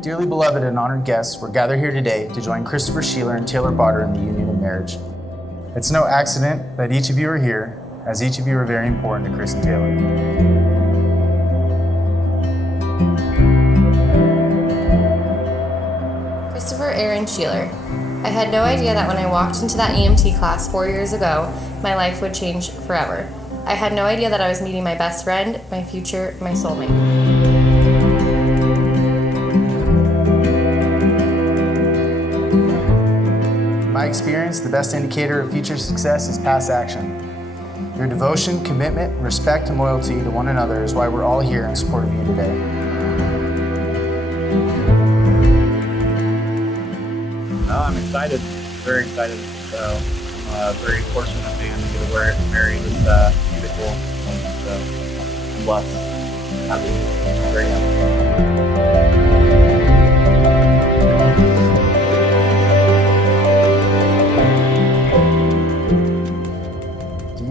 Dearly beloved and honored guests, we're gathered here today to join Christopher Sheeler and Taylor Botter in the union of marriage. It's no accident that each of you are here, as each of you are very important to Chris and Taylor. Christopher Aaron Sheeler. I had no idea that when I walked into that EMT class 4 years ago, my life would change forever. I had no idea that I was meeting my best friend, my future, my soulmate. In my experience, the best indicator of future success is past action. Your devotion, commitment, respect, and loyalty to one another is why we're all here in support of you today. I'm excited, very excited. So I'm very fortunate man to get to marry this beautiful woman. So I'm blessed. Happy, very happy.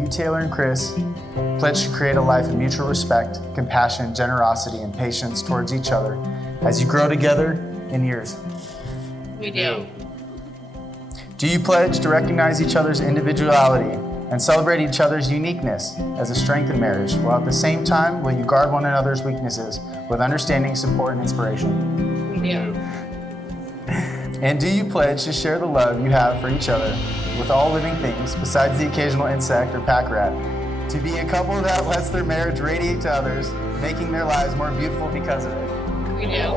Taylor and Chris pledge to create a life of mutual respect, compassion, generosity, and patience towards each other as you grow together in years. We do. Do you pledge to recognize each other's individuality and celebrate each other's uniqueness as a strength in marriage, while at the same time will you guard one another's weaknesses with understanding, support, and inspiration? We do. And do you pledge to share the love you have for each other with all living things, besides the occasional insect or pack rat, to be a couple that lets their marriage radiate to others, making their lives more beautiful because of it? We do.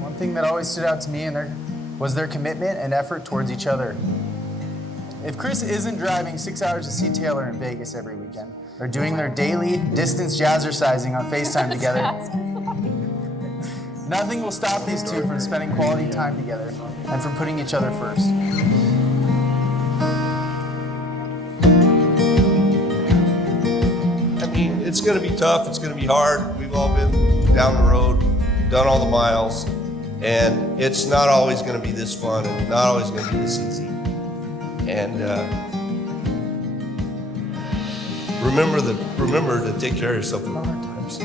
One thing that always stood out to me was their commitment and effort towards each other. If Chris isn't driving 6 hours to see Taylor in Vegas every weekend, or doing their daily distance jazzercising on FaceTime together, nothing will stop these two from spending quality time together and from putting each other first. I mean, it's going to be tough, it's going to be hard. We've all been down the road, done all the miles, and it's not always going to be this fun and not always going to be this easy. And remember to take care of yourself in the hard times.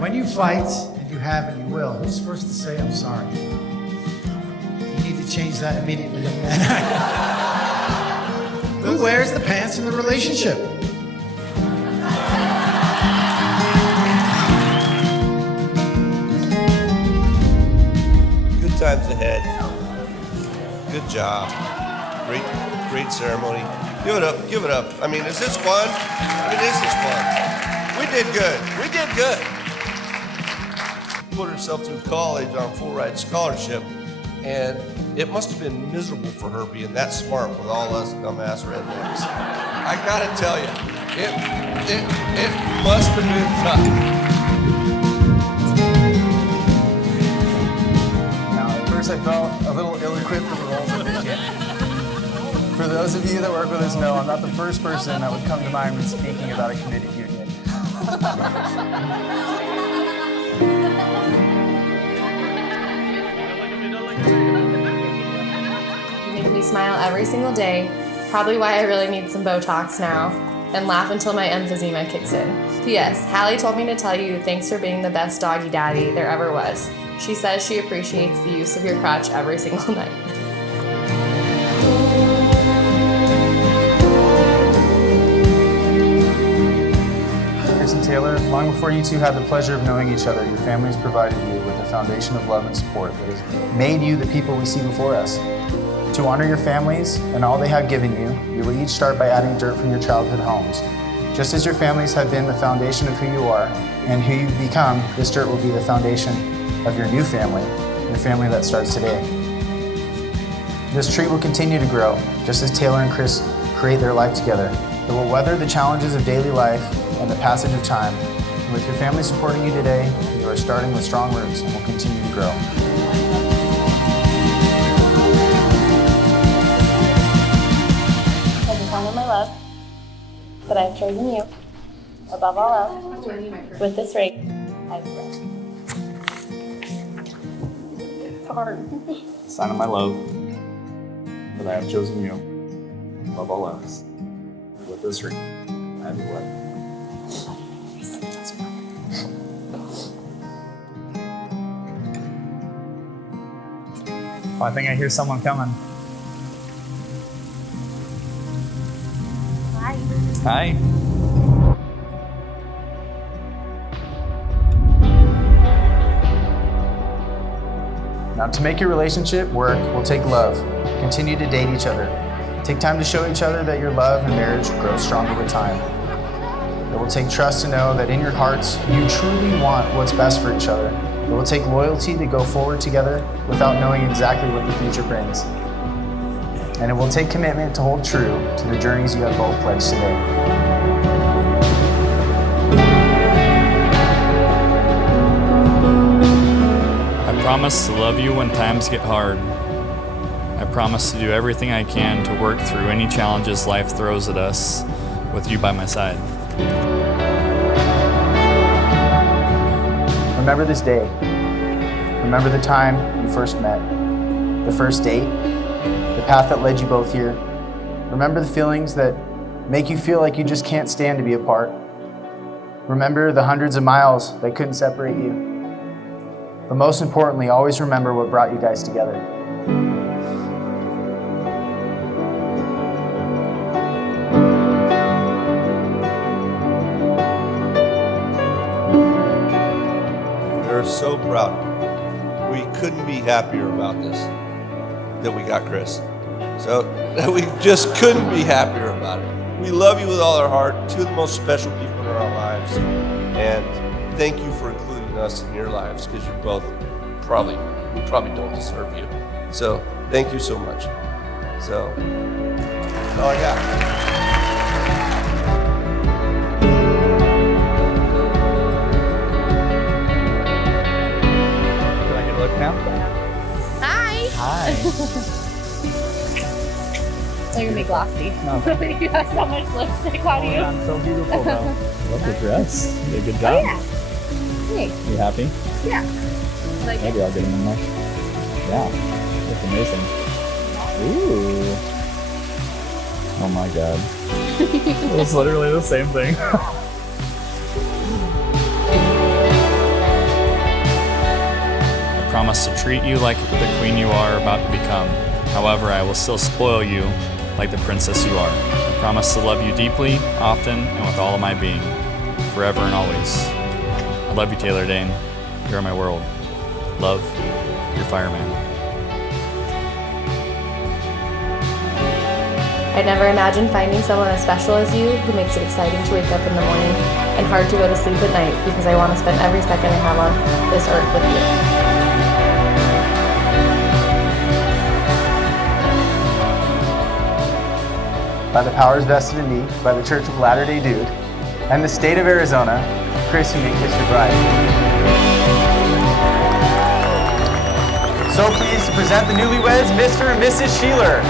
When you fight, and you have and you will, who's first to say I'm sorry? You need to change that immediately, young man. Who wears the pants in the relationship? Good times ahead. Good job. Great ceremony. Give it up, give it up. I mean, is this fun? I mean, this is fun. We did good. Put herself through college on a full ride scholarship, and it must have been miserable for her being that smart with all us dumbass rednecks. I gotta tell you, it must have been tough. Now, at first I felt a little ill-equipped for the roles of officiant. For those of you that work with us know, I'm not the first person that would come to mind when speaking about a committed union. You make me smile every single day, probably why I really need some Botox now, and laugh until my emphysema kicks in. P.S. Hallie told me to tell you thanks for being the best doggy daddy there ever was. She says she appreciates the use of your crutch every single night. Chris and Taylor, long before you two had the pleasure of knowing each other, your families provided you with a foundation of love and support that has made you the people we see before us. To honor your families and all they have given you, you will each start by adding dirt from your childhood homes. Just as your families have been the foundation of who you are and who you become, this dirt will be the foundation of your new family, the family that starts today. This tree will continue to grow, just as Taylor and Chris create their life together. It will weather the challenges of daily life and the passage of time. With your family supporting you today, you are starting with strong roots and will continue to grow. that I have chosen you, above all else, with this ring, I pledge. It's hard. Sign of my love, that I have chosen you, above all else. With this ring, I have pledged. Oh, I think I hear someone coming. Hi. Hi. Now, to make your relationship work will take love. Continue to date each other. Take time to show each other that your love and marriage grow stronger with time. It will take trust to know that in your hearts, you truly want what's best for each other. It will take loyalty to go forward together without knowing exactly what the future brings. And it will take commitment to hold true to the journeys you have both pledged today. I promise to love you when times get hard. I promise to do everything I can to work through any challenges life throws at us with you by my side. Remember this day. Remember the time you first met, the first date, the path that led you both here. Remember the feelings that make you feel like you just can't stand to be apart. Remember the hundreds of miles that couldn't separate you. But most importantly, always remember what brought you guys together. We're so proud. We couldn't be happier about this, that we got Chris. So we just couldn't be happier about it. We love you with all our heart, two of the most special people in our lives. And thank you for including us in your lives, because you're both we probably don't deserve you. So thank you so much. So that's all I got. Look now. Hi. Hi. They're gonna be glossy. No. You have so much lipstick on you. I'm so beautiful, though. Love the dress. You did a good job. Oh, yeah. Thanks. You happy? Yeah. Like Maybe I'll get them in there. Yeah. That's amazing. Ooh. Oh my god. It's literally the same thing. I promise to treat you like the queen you are about to become. However, I will still spoil you like the princess you are. I promise to love you deeply, often, and with all of my being, forever and always. I love you, Taylor Dane. You're my world. Love, your fireman. I never imagined finding someone as special as you who makes it exciting to wake up in the morning and hard to go to sleep at night because I want to spend every second I have on this earth with you. By the powers vested in me by the Church of Latter-day Dude and the state of Arizona, Chris, you may kiss your bride. So pleased to present the newlyweds, Mr. and Mrs. Sheeler.